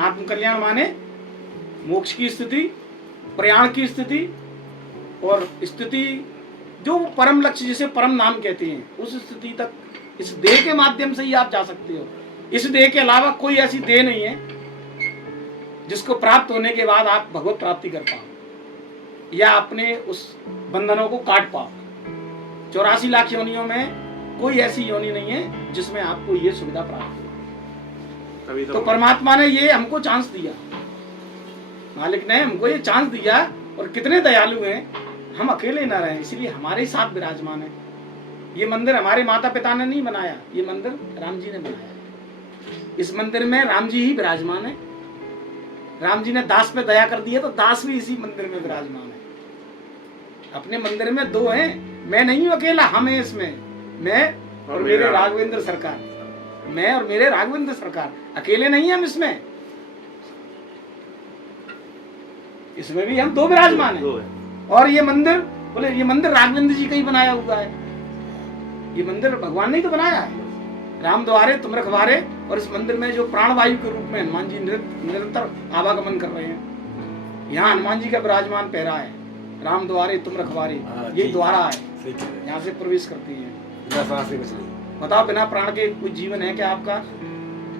आत्म कल्याण माने मोक्ष की स्थिति, प्रयाण की स्थिति, और स्थिति जो परम लक्ष्य जिसे परम नाम कहते हैं, उस स्थिति तक इस देह के माध्यम से ही आप जा सकते हो। इस देह के अलावा कोई ऐसी देह नहीं है जिसको प्राप्त होने के बाद आप भगवत प्राप्ति कर पाओ या अपने उस बंधनों को काट पाओ। 84 लाख योनियों में कोई ऐसी योनि नहीं है जिसमें आपको ये सुविधा प्राप्त हो। तो परमात्मा ने ये हमको चांस दिया, मालिक ने हमको ये चांस दिया, और कितने दयालु हैं, हम अकेले न रहे, इसलिए हमारे साथ विराजमान है। ये मंदिर हमारे माता पिता ने नहीं बनाया, ये मंदिर राम जी ने बनाया। इस मंदिर में राम जी ही विराजमान है। राम जी ने दास पे दया कर दिया तो दास भी इसी मंदिर में विराजमान है। अपने मंदिर में दो हैं, मैं नहीं हूं अकेला, हम हैं इसमें, मैं और मेरे राघवेंद्र सरकार, मैं और मेरे राघवेंद्र सरकार, अकेले नहीं हम इसमें भी हम दो विराजमान हैं। और ये मंदिर, बोले ये मंदिर राघवेंद्र जी का ही बनाया हुआ है, ये मंदिर भगवान ने ही तो बनाया है। राम द्वारे तुम रखवारे, और इस मंदिर में जो प्राणवायु के रूप में हनुमान जी निरंतर आवागमन कर रहे हैं। यहाँ हनुमान जी का विराजमान पहरा है, राम द्वारे तुम रखवारे, ये द्वारा है, यहाँ से प्रवेश करती है। बताओ बिना प्राण के कोई जीवन है क्या आपका?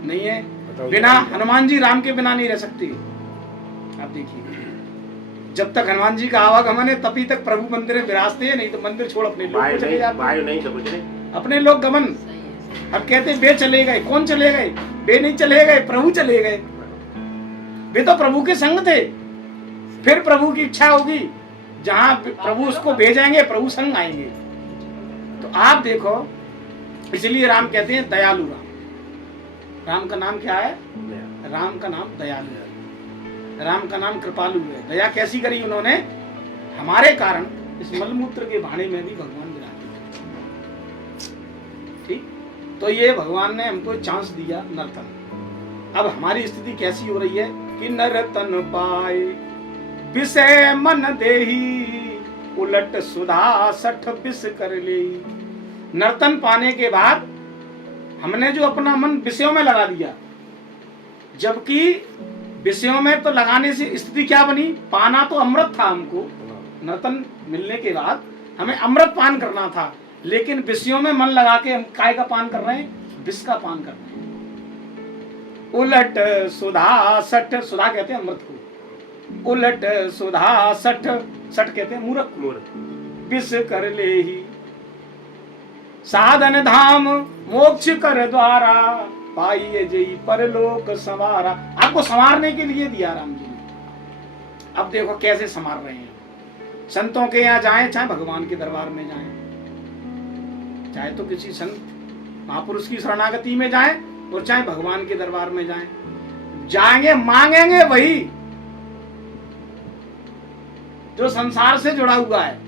नहीं है। बिना हनुमान जी राम के बिना नहीं रह सकते। आप देखिए, जब तक हनुमान जी का आवागमन है तभी तक प्रभु मंदिर में विराजते हैं, नहीं तो मंदिर छोड़ अपने लोग चले जाते, अपने लोग गमन। अब कहते बे चले गए, कौन चले गए? बे नहीं चले गए, प्रभु चले गए। वे तो प्रभु के संग थे, फिर प्रभु की इच्छा होगी, जहां प्रभु उसको भेजेंगे प्रभु संग आएंगे। तो आप देखो, इसलिए राम कहते हैं दयालु राम। राम का नाम क्या है? राम का नाम दयालु है, राम का नाम कृपालु है। दया कैसी करी उन्होंने? हमारे कारण इस मलमूत्र के भाड़े में भी भगवान विराजे। ठीक, तो ये भगवान ने हमको चांस दिया नर्तन। अब हमारी स्थिति कैसी हो रही है कि नर्तन पाए विषय मन देही, उलट सुधा सठ विष कर ले। नर्तन पाने के बाद हमने जो अपना मन विषयों में लगा दिया, जबकि विषयों में तो लगाने से स्थिति क्या बनी? पाना तो अमृत था हमको, नर्तन मिलने के बाद हमें अमृत पान करना था, लेकिन विषयों में मन लगा के हम काय का पान कर रहे हैं? विष का पान कर रहे हैं। उलट सुधा सठ, सुधा कहते हैं अमृत को, उलट सुधा सठ, सठ कहते हैं मूर्ख, विष कर ले ही। साधन धाम मोक्ष कर द्वारा, पाइए जई परलोक संवारा। आपको संवारने के लिए दिया राम जी ने। अब देखो कैसे संवार रहे हैं। संतों के यहाँ जाएं, चाहे भगवान के दरबार में जाएं, चाहे तो किसी संत महापुरुष की शरणागति में जाएं, और चाहे भगवान के दरबार में जाएं, जाएंगे मांगेंगे वही जो संसार से जुड़ा हुआ है।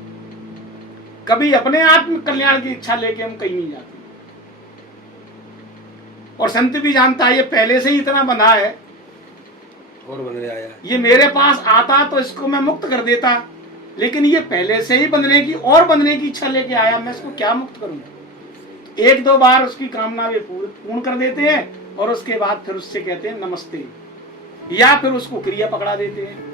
कभी अपने आत्म कल्याण की इच्छा लेके हम कहीं नहीं जाते। और संत भी जानता है ये पहले से ही इतना बंधा है, और बंधने आया, ये मेरे पास आता तो इसको मैं मुक्त कर देता, लेकिन ये पहले से ही बंधने की और बंधने की इच्छा लेके आया, मैं इसको क्या मुक्त करूंगा? एक दो बार उसकी कामना वे पूर्ण कर देते हैं, और उसके बाद फिर उससे कहते हैं नमस्ते, या फिर उसको क्रिया पकड़ा देते हैं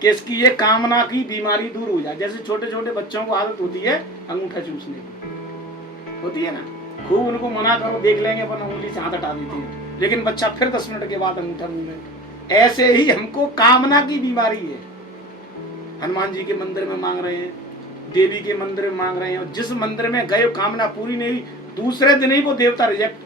कि इसकी ये कामना की बीमारी दूर हो जाए। जैसे छोटे छोटे बच्चों को आदत होती है अंगूठा चूसने की, होती है ना, खूब उनको मना करो, देख लेंगे अपन उंगली से हाथ हटा देते हैं, लेकिन बच्चा फिर 10 मिनट के बाद अंगूठा मुंह में। ऐसे ही हमको कामना की बीमारी है। हनुमान जी के मंदिर में मांग रहे हैं, देवी के मंदिर में मांग रहे हैं, और जिस मंदिर में गए कामना पूरी नहीं हुई, दूसरे दिन ही वो देवता रिजेक्ट